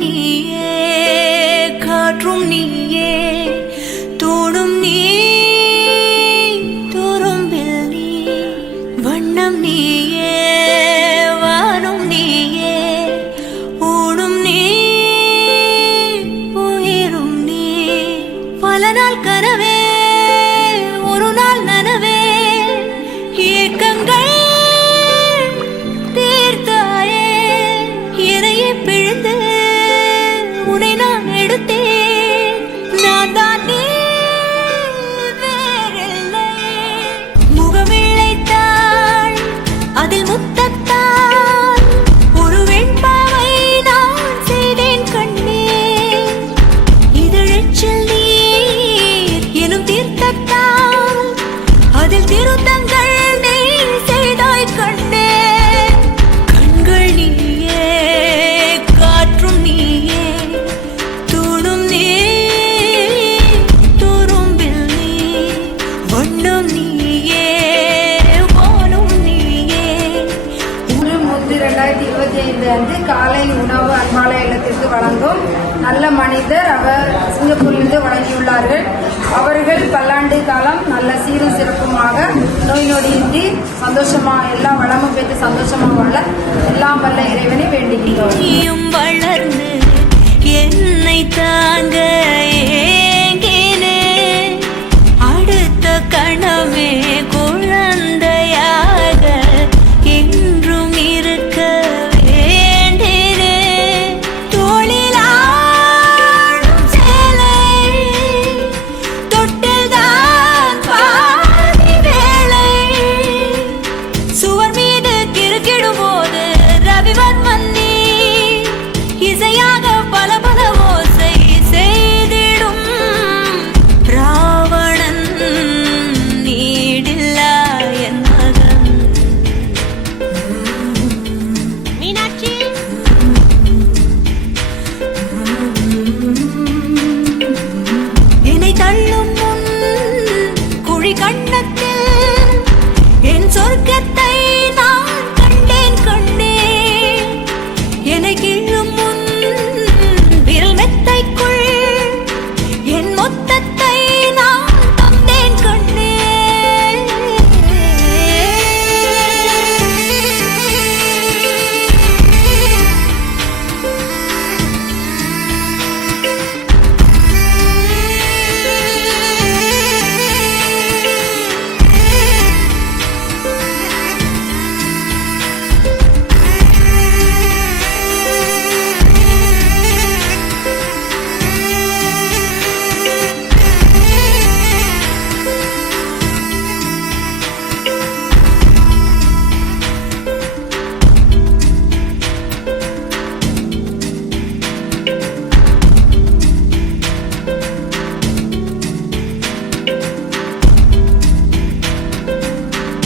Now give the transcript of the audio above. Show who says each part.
Speaker 1: நீயே காற்றும் நீயே தோடும் நீ துரும்பில் நீ வண்ணம் நீயே வானும் நீயே ஊடும் நீ உயிரும் கனவே
Speaker 2: ரெண்டாயிரத்தி இருபத்தி ஐந்து அன்று காலை உணவு அன்பால இல்லத்திற்கு வழங்கும் நல்ல மனிதர் அவர் சிங்கப்பூரிலிருந்து வழங்கியுள்ளார்கள். அவர்கள் பல்லாண்டு காலம் நல்ல சீரும் சிறப்புமாக நோய் நொடியின்றி சந்தோஷமாக எல்லாம் வளமும் பெற்று சந்தோஷமாக வாழ எல்லாம் வல்ல இறைவனை வேண்டுகிறோம்
Speaker 1: வளர்ந்து என்னை தாங்க